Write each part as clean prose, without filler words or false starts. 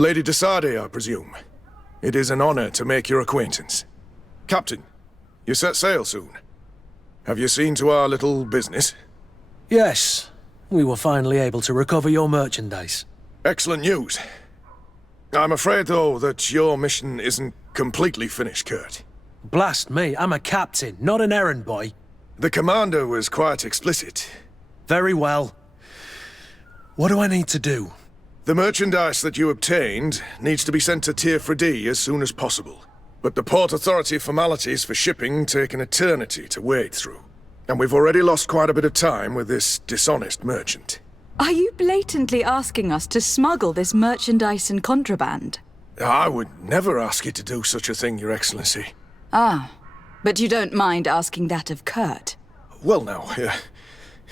Lady Desade, I presume. It is an honor to make your acquaintance. Captain, you set sail soon. Have you seen to our little business? Yes. We were finally able to recover your merchandise. Excellent news. I'm afraid, though, that your mission isn't completely finished, Kurt. Blast me, I'm a captain, not an errand boy. The commander was quite explicit. Very well. What do I need to do? The merchandise that you obtained needs to be sent to Tier 4D as soon as possible. But the Port Authority formalities for shipping take an eternity to wade through. And we've already lost quite a bit of time with this dishonest merchant. Are you blatantly asking us to smuggle this merchandise and contraband? I would never ask you to do such a thing, Your Excellency. Ah, but you don't mind asking that of Kurt? Well, now,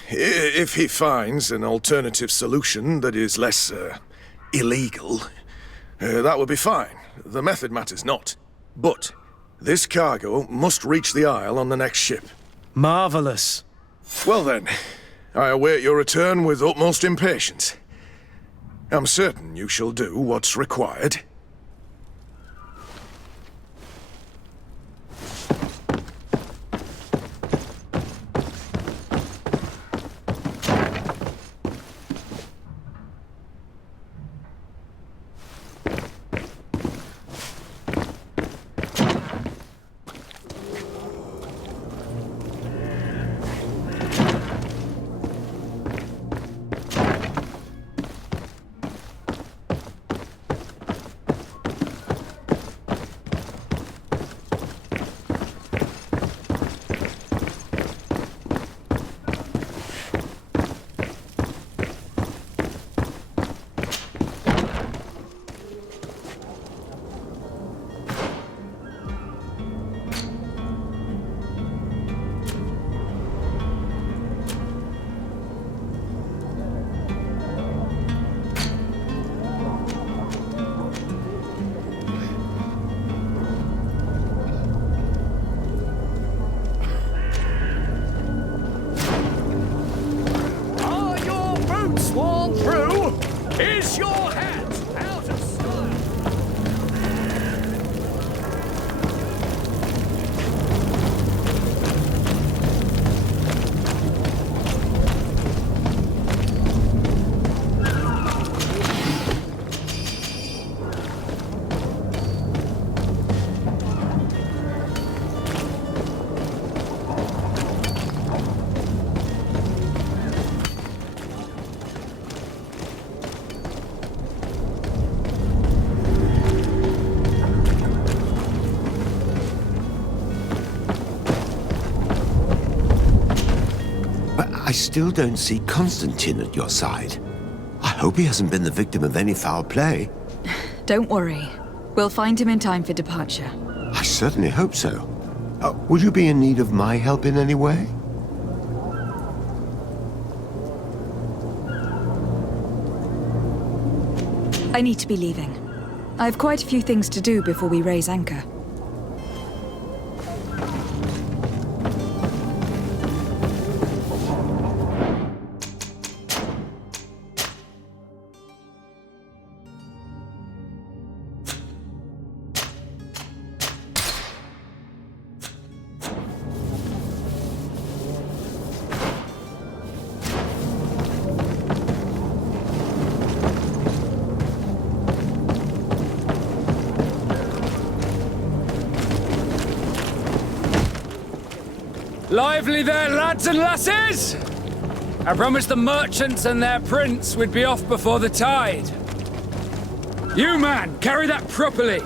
if he finds an alternative solution that is less, illegal, that would be fine. The method matters not. But this cargo must reach the Isle on the next ship. Marvelous. Well then, I await your return with utmost impatience. I'm certain you shall do what's required. Sworn through? Is your hat out of style? I still don't see Constantine at your side. I hope he hasn't been the victim of any foul play. Don't worry. We'll find him in time for departure. I certainly hope so. Would you be in need of my help in any way? I need to be leaving. I have quite a few things to do before we raise anchor. Lively there, lads and lasses! I promised the merchants and their prince we'd be off before the tide. You, man, carry that properly.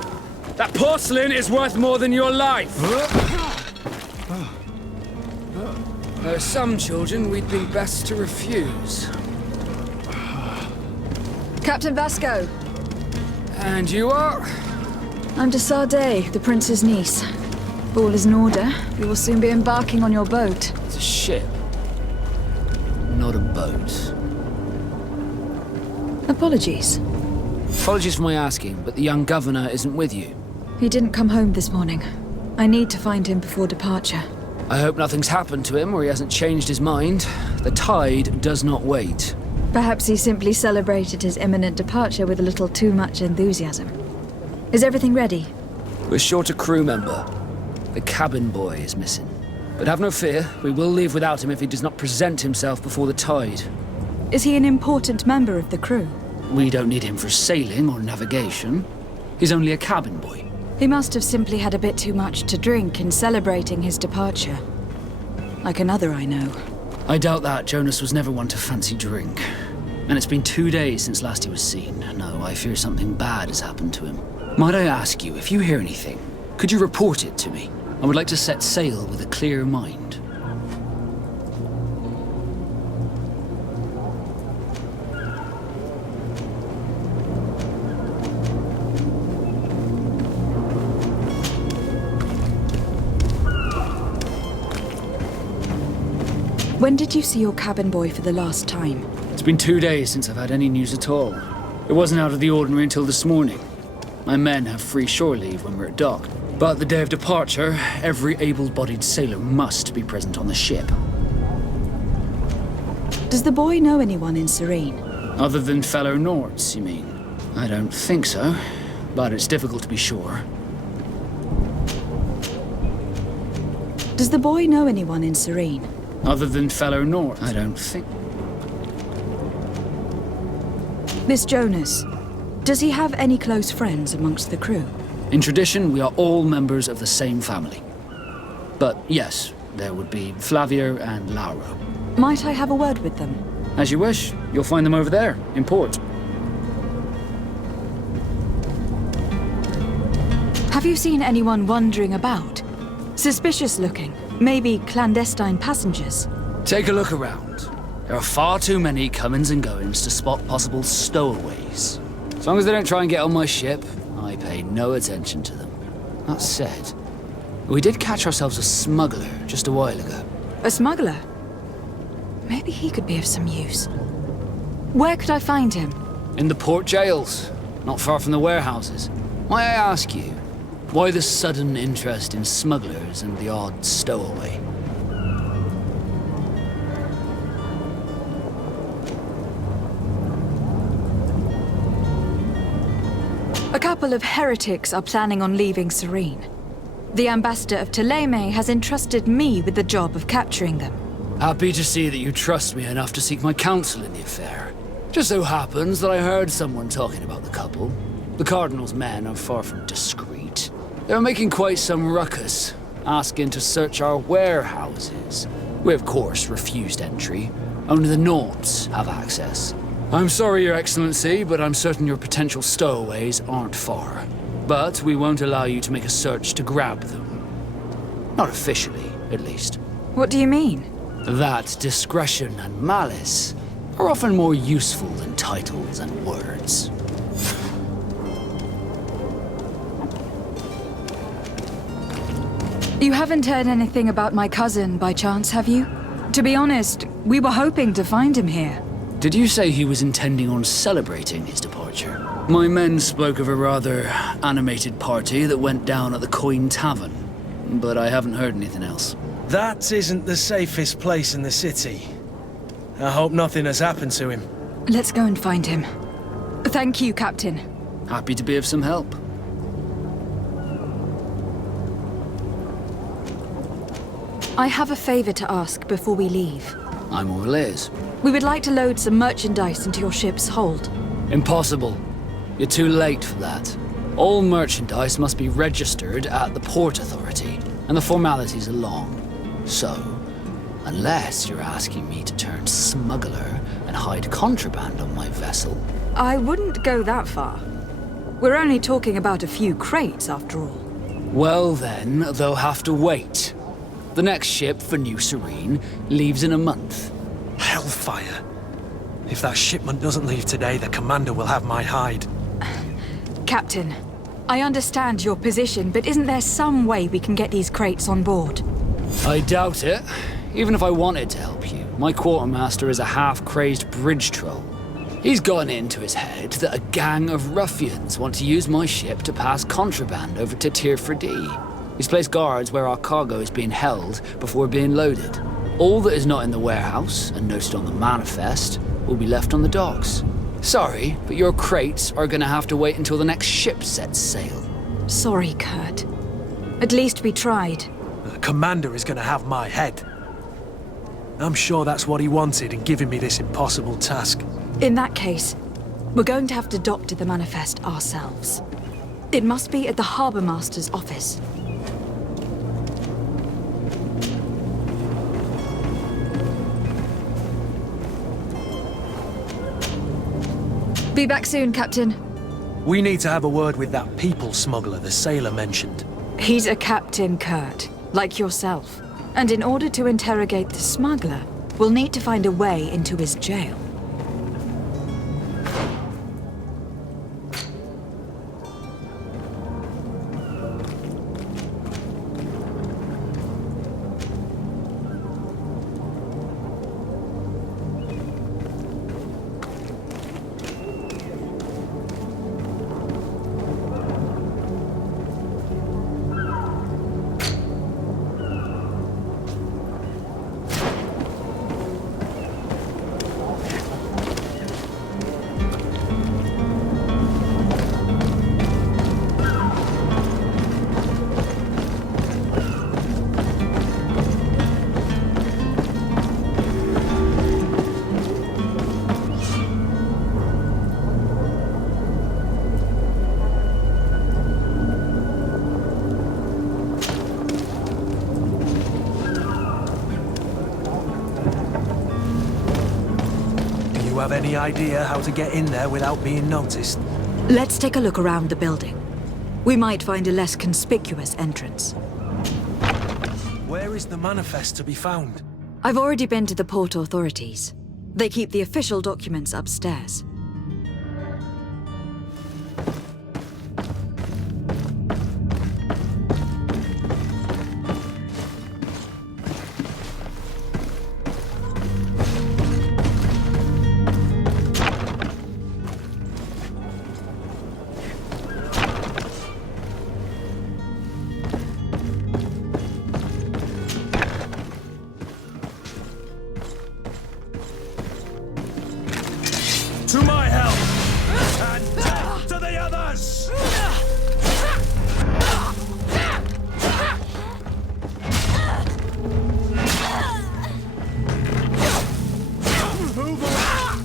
That porcelain is worth more than your life. There are some children we'd be best to refuse. Captain Vasco. And you are? I'm Desade, the prince's niece. All is in order. We will soon be embarking on your boat. It's a ship, not a boat. Apologies. Apologies for my asking, but the young governor isn't with you. He didn't come home this morning. I need to find him before departure. I hope nothing's happened to him or he hasn't changed his mind. The tide does not wait. Perhaps he simply celebrated his imminent departure with a little too much enthusiasm. Is everything ready? We're short a crew member. The cabin boy is missing. But have no fear, we will leave without him if he does not present himself before the tide. Is he an important member of the crew? We don't need him for sailing or navigation. He's only a cabin boy. He must have simply had a bit too much to drink in celebrating his departure. Like another I know. I doubt that. Jonas was never one to fancy drink. And it's been 2 days since last he was seen. No, I fear something bad has happened to him. Might I ask you, if you hear anything, could you report it to me? I would like to set sail with a clear mind. When did you see your cabin boy for the last time? It's been 2 days since I've had any news at all. It wasn't out of the ordinary until this morning. My men have free shore leave when we're at dock. But the day of departure, every able-bodied sailor must be present on the ship. Does the boy know anyone in Serene? Other than fellow Nords, you mean? I don't think so, but it's difficult to be sure. Does the boy know anyone in Serene? Other than fellow Nords, I don't think... This Jonas, does he have any close friends amongst the crew? In tradition, we are all members of the same family. But yes, there would be Flavio and Lauro. Might I have a word with them? As you wish. You'll find them over there, in port. Have you seen anyone wandering about? Suspicious looking. Maybe clandestine passengers. Take a look around. There are far too many comings and goings to spot possible stowaways. As long as they don't try and get on my ship, I pay no attention to them. That said, we did catch ourselves a smuggler just a while ago. A smuggler? Maybe he could be of some use. Where could I find him? In the port jails, not far from the warehouses. May I ask you, why the sudden interest in smugglers and the odd stowaway? A couple of heretics are planning on leaving Serene. The ambassador of Ptolemy has entrusted me with the job of capturing them. Happy to see that you trust me enough to seek my counsel in the affair. Just so happens that I heard someone talking about the couple. The Cardinal's men are far from discreet. They were making quite some ruckus, asking to search our warehouses. We of course refused entry. Only the Nords have access. I'm sorry, Your Excellency, but I'm certain your potential stowaways aren't far. But we won't allow you to make a search to grab them. Not officially, at least. What do you mean? That discretion and malice are often more useful than titles and words. You haven't heard anything about my cousin by chance, have you? To be honest, we were hoping to find him here. Did you say he was intending on celebrating his departure? My men spoke of a rather animated party that went down at the Coin Tavern, but I haven't heard anything else. That isn't the safest place in the city. I hope nothing has happened to him. Let's go and find him. Thank you, Captain. Happy to be of some help. I have a favor to ask before we leave. I'm all ears. We would like to load some merchandise into your ship's hold. Impossible. You're too late for that. All merchandise must be registered at the Port Authority, and the formalities are long. So, unless you're asking me to turn smuggler and hide contraband on my vessel... I wouldn't go that far. We're only talking about a few crates, after all. Well then, they'll have to wait. The next ship for New Serene leaves in a month. Hellfire. If that shipment doesn't leave today, the commander will have my hide. Captain, I understand your position, but isn't there some way we can get these crates on board? I doubt it. Even if I wanted to help you, my quartermaster is a half-crazed bridge troll. He's gotten into his head that a gang of ruffians want to use my ship to pass contraband over to Tirfredi. He's placed guards where our cargo is being held before being loaded. All that is not in the warehouse, and noted on the manifest, will be left on the docks. Sorry, but your crates are gonna have to wait until the next ship sets sail. Sorry, Kurt. At least we tried. The commander is gonna have my head. I'm sure that's what he wanted in giving me this impossible task. In that case, we're going to have to doctor the manifest ourselves. It must be at the Harbour Master's office. Be back soon, Captain. We need to have a word with that people smuggler the sailor mentioned. He's a captain, Kurt, like yourself. And in order to interrogate the smuggler, we'll need to find a way into his jail. Do you have any idea how to get in there without being noticed? Let's take a look around the building. We might find a less conspicuous entrance. Where is the manifest to be found? I've already been to the port authorities. They keep the official documents upstairs. To my help! And death to the others! Move around!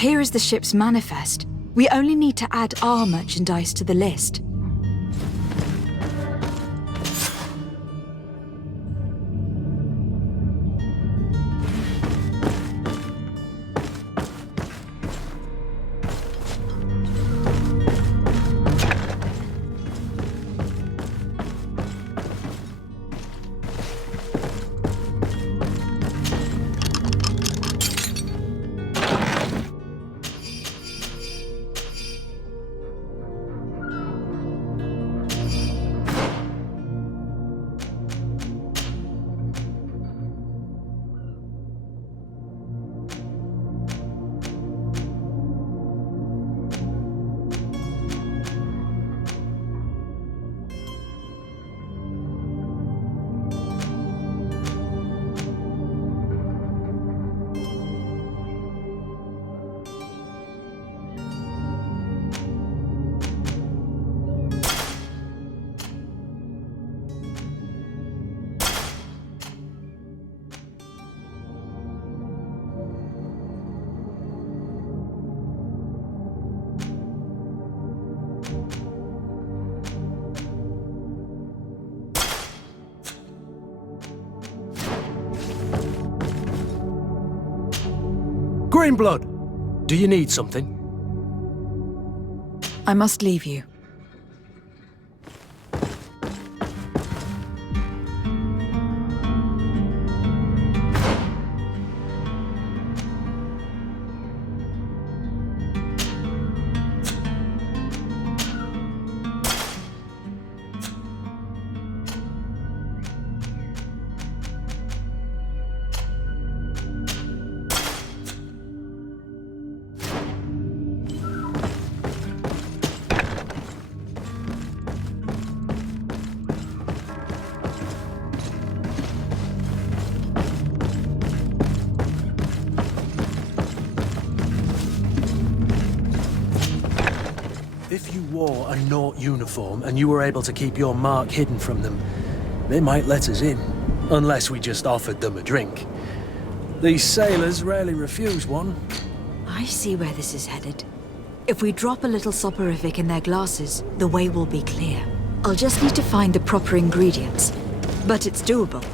Here is the ship's manifest. We only need to add our merchandise to the list. Greenblood, do you need something? I must leave you. If you wore a Naut uniform and you were able to keep your mark hidden from them, they might let us in, unless we just offered them a drink. These sailors rarely refuse one. I see where this is headed. If we drop a little soporific in their glasses, the way will be clear. I'll just need to find the proper ingredients, but it's doable.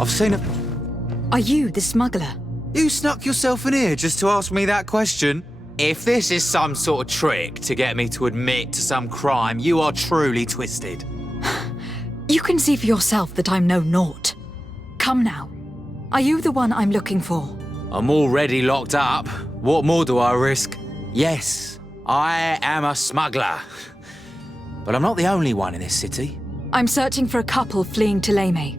I've seen a... Are you the smuggler? You snuck yourself in here just to ask me that question? If this is some sort of trick to get me to admit to some crime, you are truly twisted. You can see for yourself that I'm no naught. Come now. Are you the one I'm looking for? I'm already locked up. What more do I risk? Yes, I am a smuggler. But I'm not the only one in this city. I'm searching for a couple fleeing to Leme.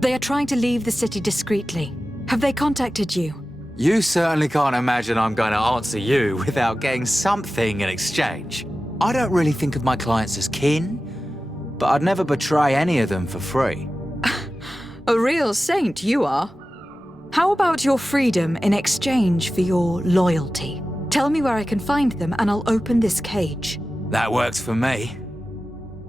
They are trying to leave the city discreetly. Have they contacted you? You certainly can't imagine I'm going to answer you without getting something in exchange. I don't really think of my clients as kin, but I'd never betray any of them for free. A real saint you are. How about your freedom in exchange for your loyalty? Tell me where I can find them and I'll open this cage. That works for me.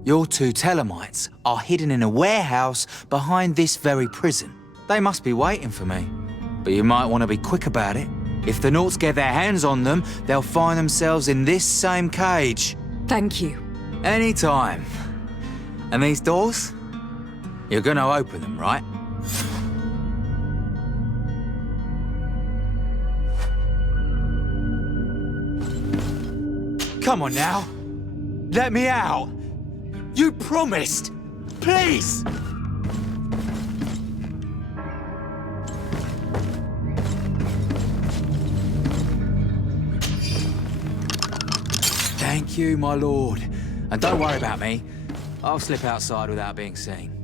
Your two Telemites are hidden in a warehouse behind this very prison. They must be waiting for me. But you might want to be quick about it. If the Nauts get their hands on them, they'll find themselves in this same cage. Thank you. Anytime. And these doors? You're gonna open them, right? Come on now. Let me out. You promised. Please. Thank you, my lord. And don't worry about me. I'll slip outside without being seen.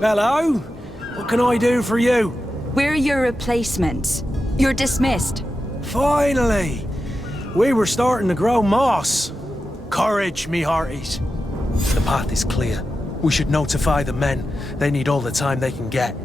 Hello? What can I do for you? We're your replacements. You're dismissed. Finally! We were starting to grow moss. Courage, me hearties. The path is clear. We should notify the men. They need all the time they can get.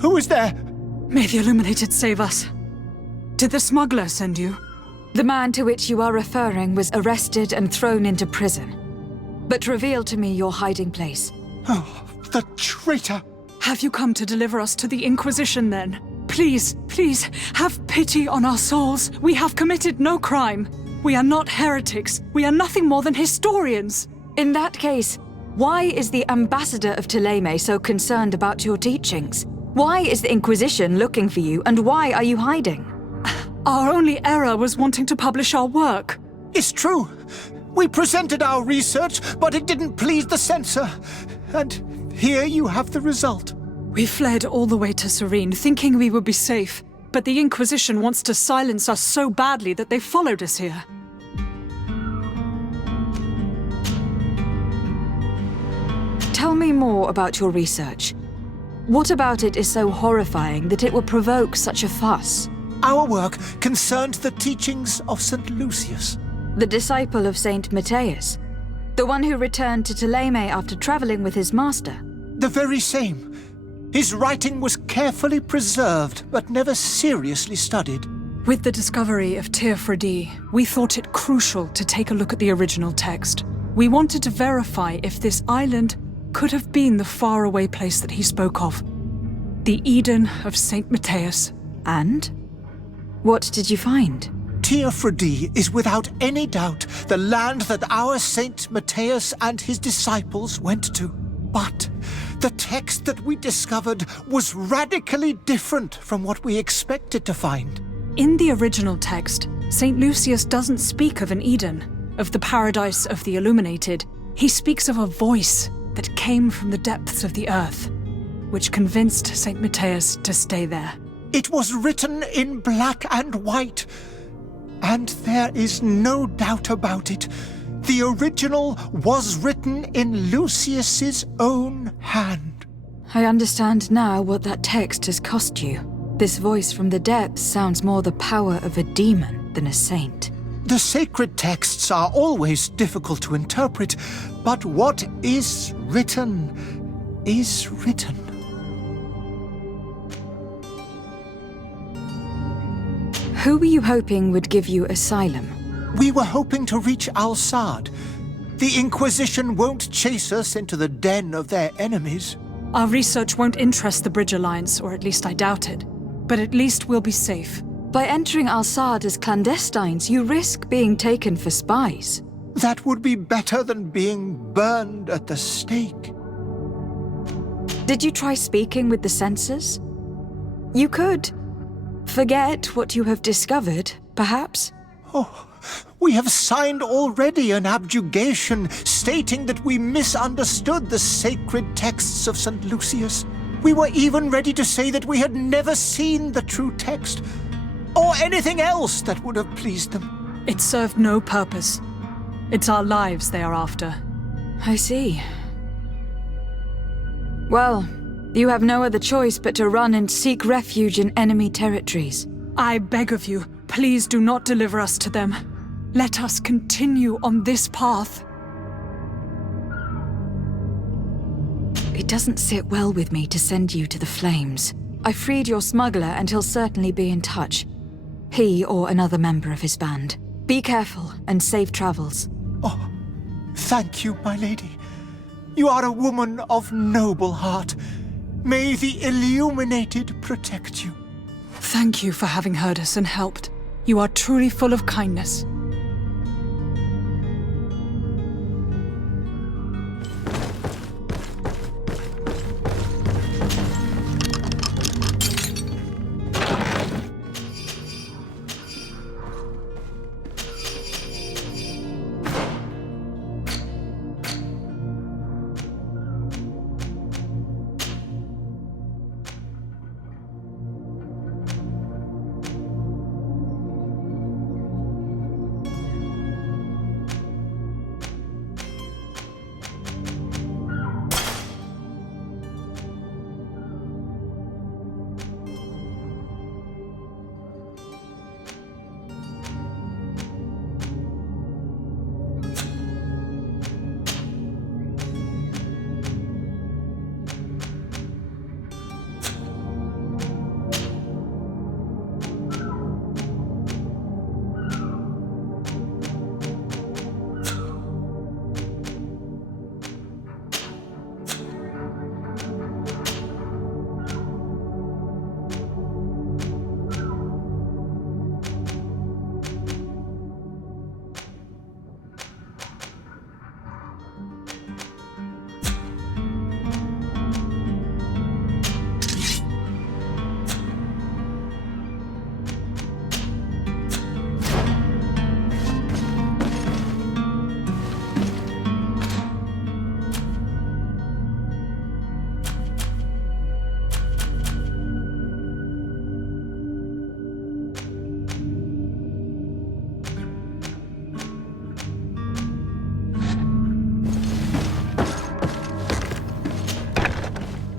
Who is there? May the Illuminated save us. Did the smuggler send you? The man to which you are referring was arrested and thrown into prison. But reveal to me your hiding place. Oh, the traitor! Have you come to deliver us to the Inquisition, then? Please, please, have pity on our souls. We have committed no crime. We are not heretics. We are nothing more than historians. In that case, why is the ambassador of Thélème so concerned about your teachings? Why is the Inquisition looking for you, and why are you hiding? Our only error was wanting to publish our work. It's true. We presented our research, but it didn't please the censor. And here you have the result. We fled all the way to Serene, thinking we would be safe. But the Inquisition wants to silence us so badly that they followed us here. Tell me more about your research. What about it is so horrifying that it will provoke such a fuss? Our work concerned the teachings of St. Lucius. The disciple of Saint Matthias? The one who returned to Thélème after traveling with his master? The very same. His writing was carefully preserved, but never seriously studied. With the discovery of Teofredi, we thought it crucial to take a look at the original text. We wanted to verify if this island could have been the faraway place that he spoke of. The Eden of Saint Matthias. And? What did you find? Teofredi is without any doubt the land that our Saint Matthias and his disciples went to. But the text that we discovered was radically different from what we expected to find. In the original text, St. Lucius doesn't speak of an Eden, of the paradise of the illuminated. He speaks of a voice that came from the depths of the earth, which convinced St. Matthias to stay there. It was written in black and white, and there is no doubt about it. The original was written in Lucius's own hand. I understand now what that text has cost you. This voice from the depths sounds more the power of a demon than a saint. The sacred texts are always difficult to interpret, but what is written is written. Who were you hoping would give you asylum? We were hoping to reach Al-Sad. The Inquisition won't chase us into the den of their enemies. Our research won't interest the Bridge Alliance, or at least I doubt it. But at least we'll be safe. By entering Al-Sad as clandestines, you risk being taken for spies. That would be better than being burned at the stake. Did you try speaking with the censors? You could. Forget what you have discovered, perhaps? Oh, we have signed already an abjugation stating that we misunderstood the sacred texts of St. Lucius. We were even ready to say that we had never seen the true text, or anything else that would have pleased them. It served no purpose. It's our lives they are after. I see. Well, you have no other choice but to run and seek refuge in enemy territories. I beg of you, please do not deliver us to them. Let us continue on this path. It doesn't sit well with me to send you to the flames. I freed your smuggler and he'll certainly be in touch. He or another member of his band. Be careful and safe travels. Oh, thank you, my lady. You are a woman of noble heart. May the illuminated protect you. Thank you for having heard us and helped. You are truly full of kindness.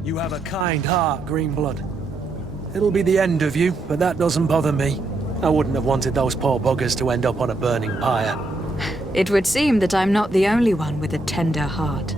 You have a kind heart, Greenblood. It'll be the end of you, but that doesn't bother me. I wouldn't have wanted those poor buggers to end up on a burning pyre. It would seem that I'm not the only one with a tender heart.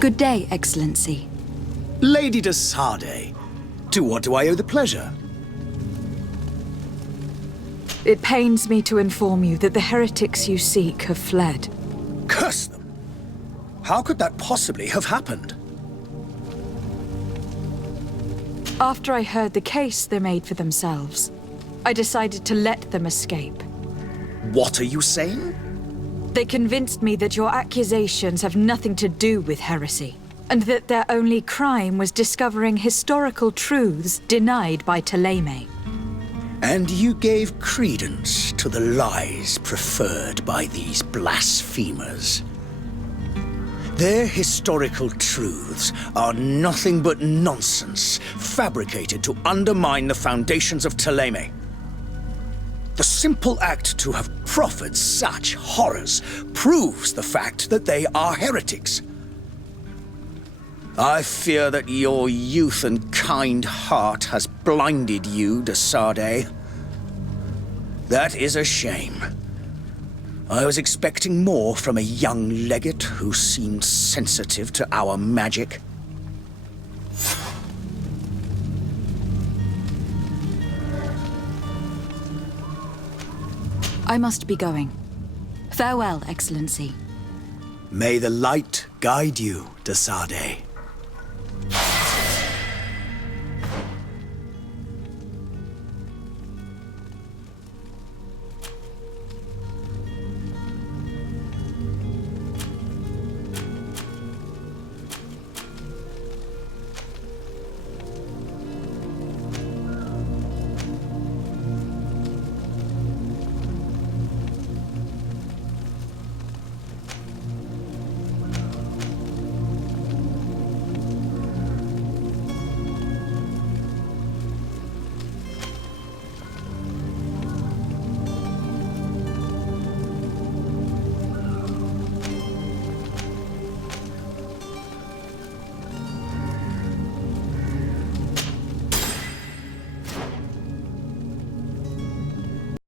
Good day, Excellency. Lady de Sardet, to what do I owe the pleasure? It pains me to inform you that the heretics you seek have fled. Curse them! How could that possibly have happened? After I heard the case they made for themselves, I decided to let them escape. What are you saying? They convinced me that your accusations have nothing to do with heresy, and that their only crime was discovering historical truths denied by Ptolemy. And you gave credence to the lies preferred by these blasphemers. Their historical truths are nothing but nonsense, fabricated to undermine the foundations of Ptolemy. The simple act to have proffered such horrors proves the fact that they are heretics. I fear that your youth and kind heart has blinded you, de Sardet. That is a shame. I was expecting more from a young legate who seemed sensitive to our magic. I must be going. Farewell, Excellency. May the light guide you, de Sardet.